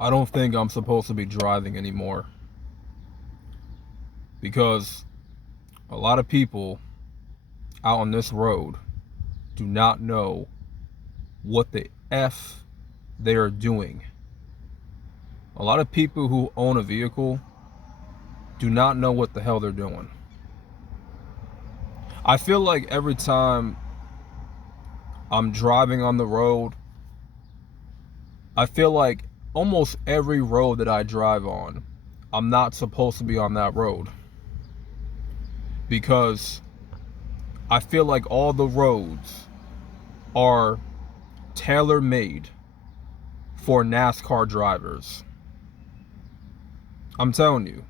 I don't think I'm supposed to be driving anymore because a lot of people out on this road do not know what the F they are doing. A lot of people who own a vehicle do not know what the hell they're doing. I feel like every time I'm driving on the road, I feel like almost every road that I drive on, I'm not supposed to be on that road because I feel like all the roads are tailor made for NASCAR drivers. I'm telling you,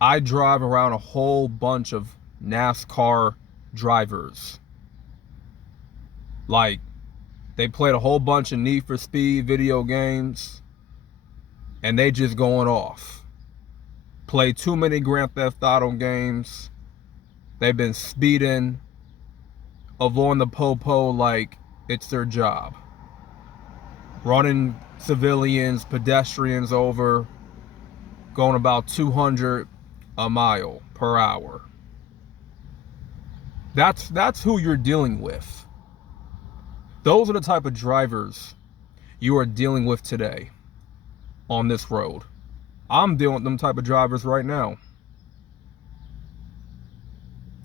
I drive around a whole bunch of NASCAR drivers. Like, they played a whole bunch of Need for Speed video games and they just going off. Play too many Grand Theft Auto games. They've been speeding, avoiding the popo like it's their job. Running civilians, pedestrians over, going about 200 a mile per hour. That's who you're dealing with. Those are the type of drivers you are dealing with today on this road. I'm dealing with them type of drivers right now.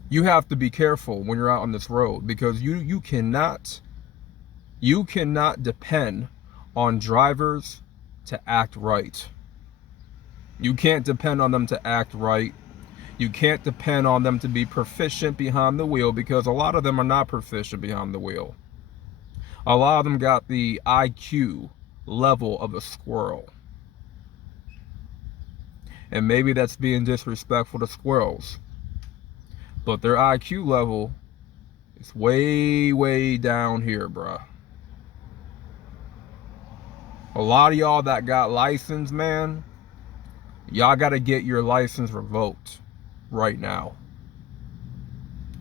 You have to be careful when you're out on this road because you cannot depend on drivers to act right. You can't depend on them to act right. You can't depend on them to be proficient behind the wheel because a lot of them are not proficient behind the wheel. A lot of them got the IQ level of a squirrel. And maybe that's being disrespectful to squirrels. But their IQ level is way, way down here, bruh. A lot of y'all that got license, man, y'all got to get your license revoked right now.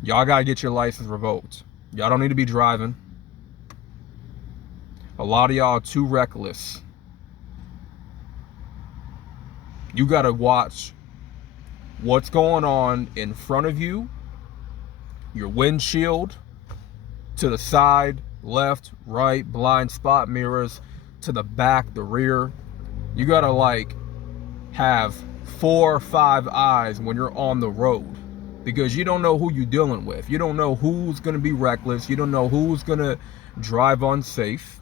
Y'all got to get your license revoked. Y'all don't need to be driving. A lot of y'all are too reckless. You got to watch what's going on in front of you, your windshield, to the side, left, right, blind spot mirrors, to the back, the rear. You got to like have 4 or 5 eyes when you're on the road because you don't know who you're dealing with. You don't know who's going to be reckless. You don't know who's going to drive unsafe.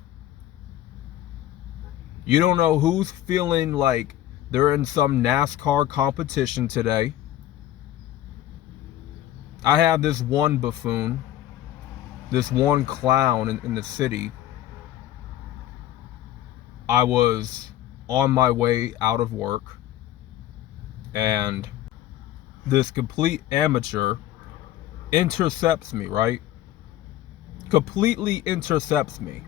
You don't know who's feeling like they're in some NASCAR competition today. I have this one buffoon, this one clown in the city. I was on my way out of work and this complete amateur intercepts me, right? Completely intercepts me.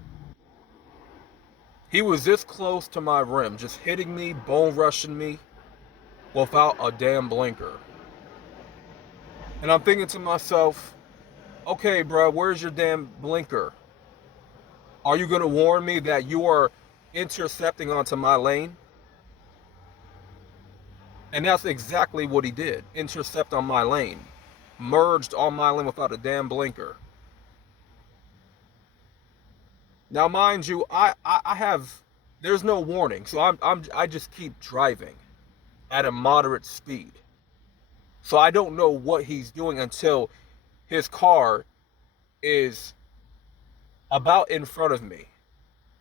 He was this close to my rim, just hitting me, bone rushing me without a damn blinker. And I'm thinking to myself, okay, bro, where's your damn blinker? Are you going to warn me that you are intercepting onto my lane? And that's exactly what he did. Intercept on my lane. Merged on my lane without a damn blinker. Now, mind you, I have, there's no warning. So I just keep driving at a moderate speed. So I don't know what he's doing until his car is about in front of me.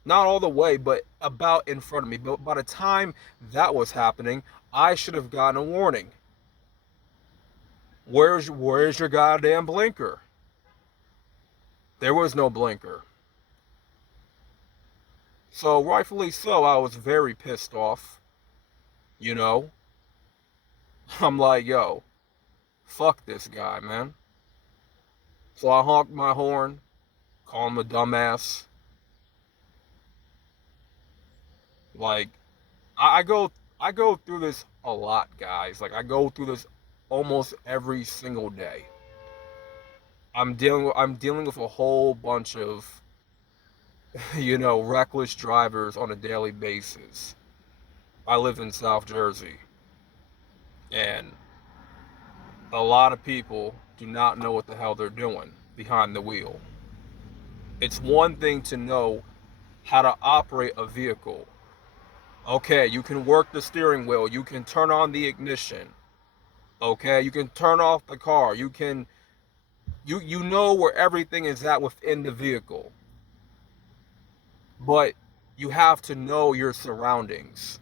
Not all the way, but about in front of me. But by the time that was happening, I should have gotten a warning. Where's your goddamn blinker? There was no blinker. So rightfully so, I was very pissed off. You know, I'm like, yo, fuck this guy, man. So I honked my horn, call him a dumbass. Like, I, I go I go through this a lot, guys. Like I go through this almost every single day. I'm dealing with a whole bunch of reckless drivers on a daily basis. I live in South Jersey, and a lot of people do not know what the hell they're doing behind the wheel. It's one thing to know how to operate a vehicle. Okay, you can work the steering wheel, you can turn on the ignition. Okay, you can turn off the car. You know where everything is at within the vehicle. But you have to know your surroundings.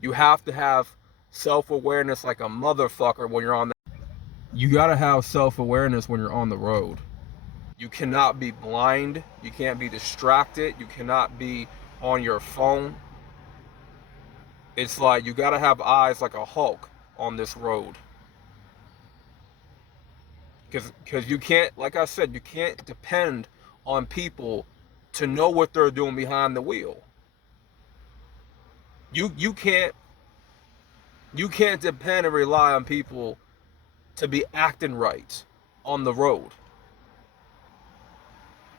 You have to have self-awareness like a motherfucker when you're on the You got to have self-awareness when you're on the road. You cannot be blind, you can't be distracted, you cannot be on your phone. It's like you got to have eyes like a Hulk on this road. Because you can't, like I said, you can't depend on people to know what they're doing behind the wheel. You can't depend and rely on people to be acting right on the road.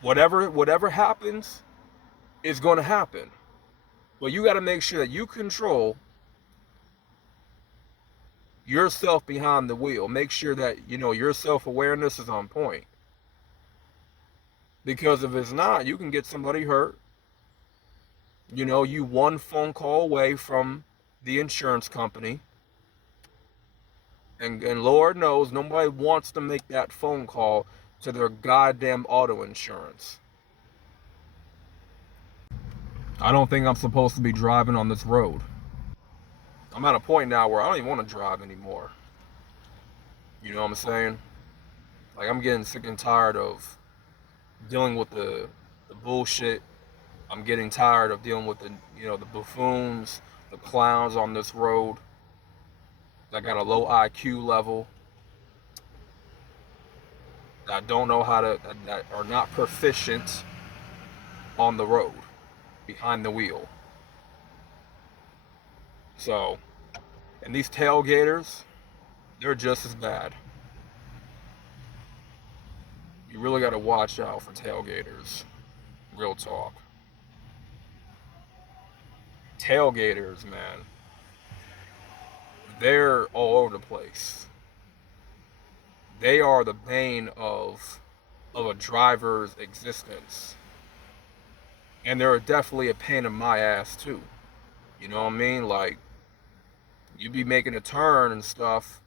Whatever happens is going to happen. But you got to make sure that you control yourself behind the wheel. Make sure that your self-awareness is on point. Because if it's not, you can get somebody hurt. You one phone call away from the insurance company. And Lord knows nobody wants to make that phone call to their goddamn auto insurance. I don't think I'm supposed to be driving on this road. I'm at a point now where I don't even want to drive anymore. You know what I'm saying? Like, I'm getting sick and tired of dealing with the bullshit. I'm getting tired of dealing with the buffoons, the clowns on this road that got a low IQ level, that don't know how to, that are not proficient on the road, behind the wheel. So, and these tailgaters, they're just as bad. You really got to watch out for tailgaters. Real talk. Tailgaters, man, they're all over the place. They are the bane of a driver's existence. And they're definitely a pain in my ass too. You know what I mean? Like, you be making a turn and stuff.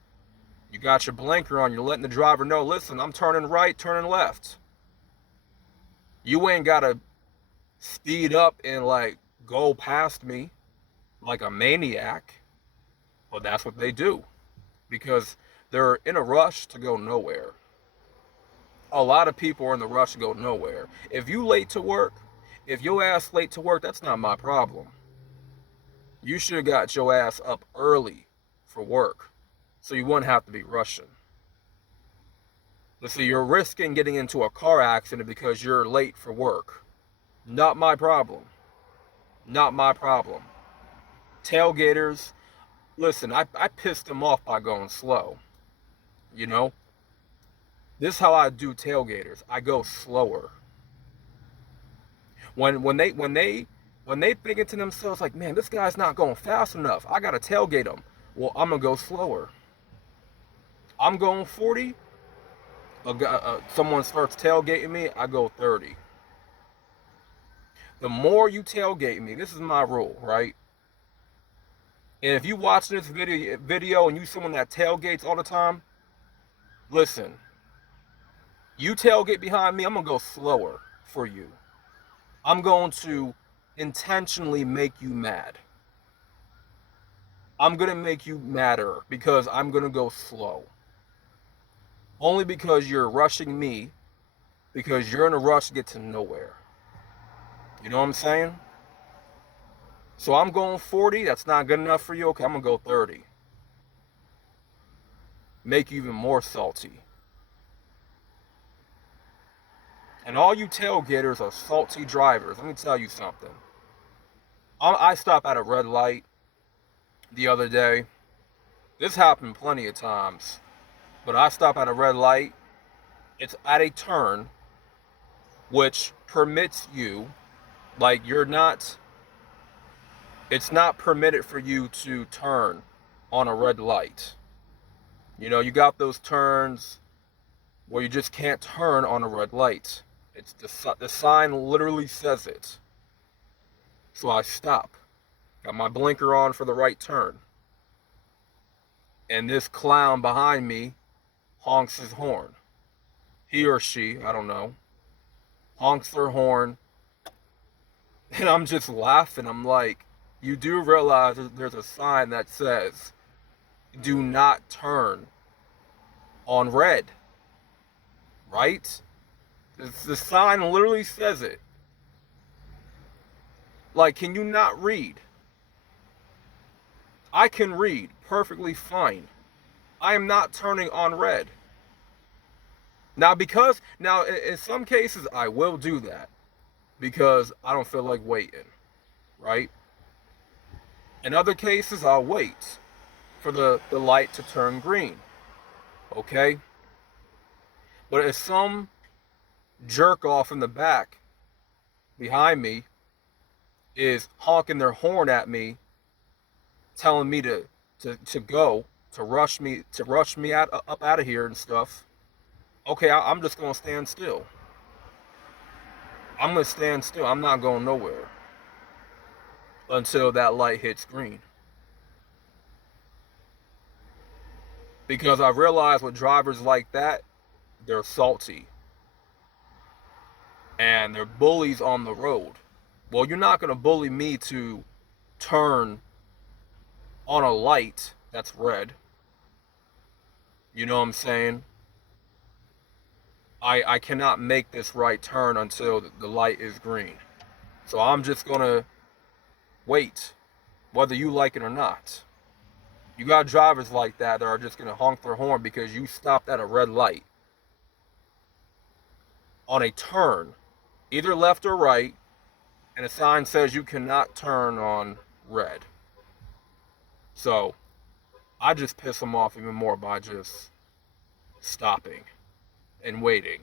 You got your blinker on, you're letting the driver know, listen, I'm turning right, turning left. You ain't gotta speed up and like go past me like a maniac. But that's what they do. Because they're in a rush to go nowhere. A lot of people are in the rush to go nowhere. If you late to work, if your ass late to work, that's not my problem. You should have got your ass up early for work, so you wouldn't have to be rushing. But see, you're risking getting into a car accident because you're late for work. Not my problem. Not my problem. Tailgaters, listen, I pissed them off by going slow. You know? This is how I do tailgaters. I go slower. When they thinking to themselves like, man, this guy's not going fast enough, I gotta tailgate him. Well, I'm gonna go slower. I'm going 40. Someone starts tailgating me, I go 30. The more you tailgate me, this is my rule, right? And if you watch this video and you someone that tailgates all the time, listen, you tailgate behind me, I'm gonna go slower for you. I'm going to intentionally make you mad. I'm gonna make you madder because I'm gonna go slow. Only because you're rushing me, because you're in a rush to get to nowhere. You know what I'm saying? So I'm going 40, that's not good enough for you? Okay, I'm gonna go 30. Make you even more salty. And all you tailgaters are salty drivers. Let me tell you something. I stopped at a red light the other day. This happened plenty of times. But I stopped at a red light. It's at a turn which permits you Like, it's not permitted for you to turn on a red light. You know, you got those turns where you just can't turn on a red light. It's the sign literally says it. So I stop. Got my blinker on for the right turn. And this clown behind me honks his horn. He or she, I don't know, honks their horn. And I'm just laughing. I'm like, you do realize there's a sign that says, do not turn on red, right? The sign literally says it. Like, can you not read? I can read perfectly fine. I am not turning on red. Now, in some cases, I will do that because I don't feel like waiting, right? In other cases, I'll wait for the light to turn green, okay? But if some jerk off in the back behind me is honking their horn at me, telling me to go, to rush me up out of here and stuff, okay, I'm just gonna stand still. I'm gonna stand still. I'm not going nowhere until that light hits green. Because I realize with drivers like that, they're salty and they're bullies on the road. Well, you're not gonna bully me to turn on a light that's red. You know what I'm saying? I cannot make this right turn until the light is green. So I'm just gonna wait, whether you like it or not. You got drivers like that are just gonna honk their horn because you stopped at a red light on a turn, either left or right, and a sign says you cannot turn on red. So I just piss them off even more by just stopping and waiting.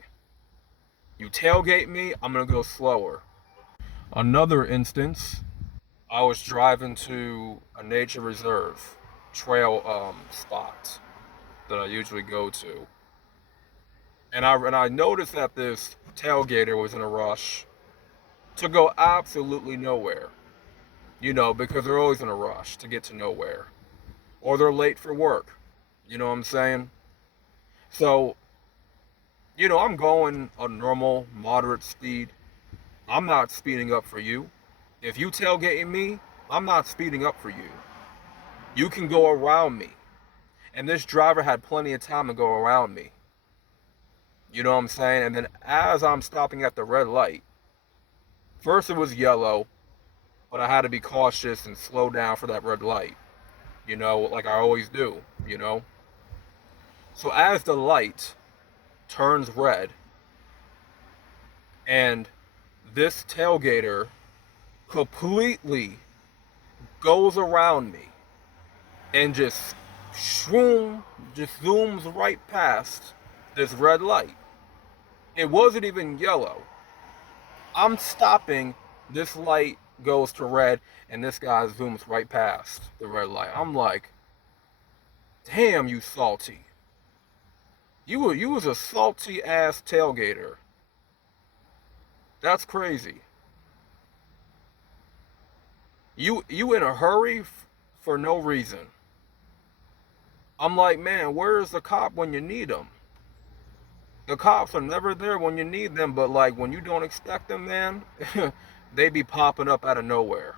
You tailgate me, I'm gonna go slower. Another instance, I was driving to a nature reserve trail spot that I usually go to, and I noticed that this tailgater was in a rush to go absolutely nowhere. You know, because they're always in a rush to get to nowhere, or they're late for work. You know what I'm saying? So, you know, I'm going a normal, moderate speed. I'm not speeding up for you. If you tailgating me, I'm not speeding up for you. You can go around me. And this driver had plenty of time to go around me. You know what I'm saying? And then as I'm stopping at the red light, first it was yellow, but I had to be cautious and slow down for that red light. You know, like I always do, you know? So as the light turns red and this tailgater completely goes around me and just zooms right past this red light. It wasn't even yellow. I'm stopping, this light goes to red, and this guy zooms right past the red light. I'm like, damn, you salty. You was a salty ass tailgater. That's crazy. You in a hurry for no reason. I'm like, man, where's the cop when you need them? The cops are never there when you need them, but like when you don't expect them, man, they be popping up out of nowhere.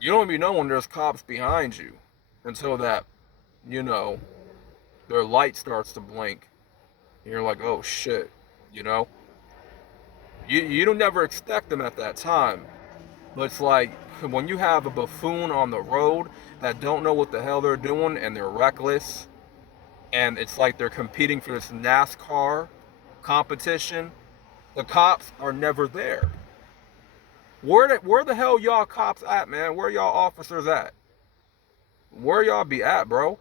You don't even know when there's cops behind you until that, you know, their light starts to blink. And you're like, oh shit, you know? You don't never expect them at that time. But it's like when you have a buffoon on the road that don't know what the hell they're doing and they're reckless, and it's like they're competing for this NASCAR competition, the cops are never there. Where the hell y'all cops at, man? Where y'all officers at? Where y'all be at, bro?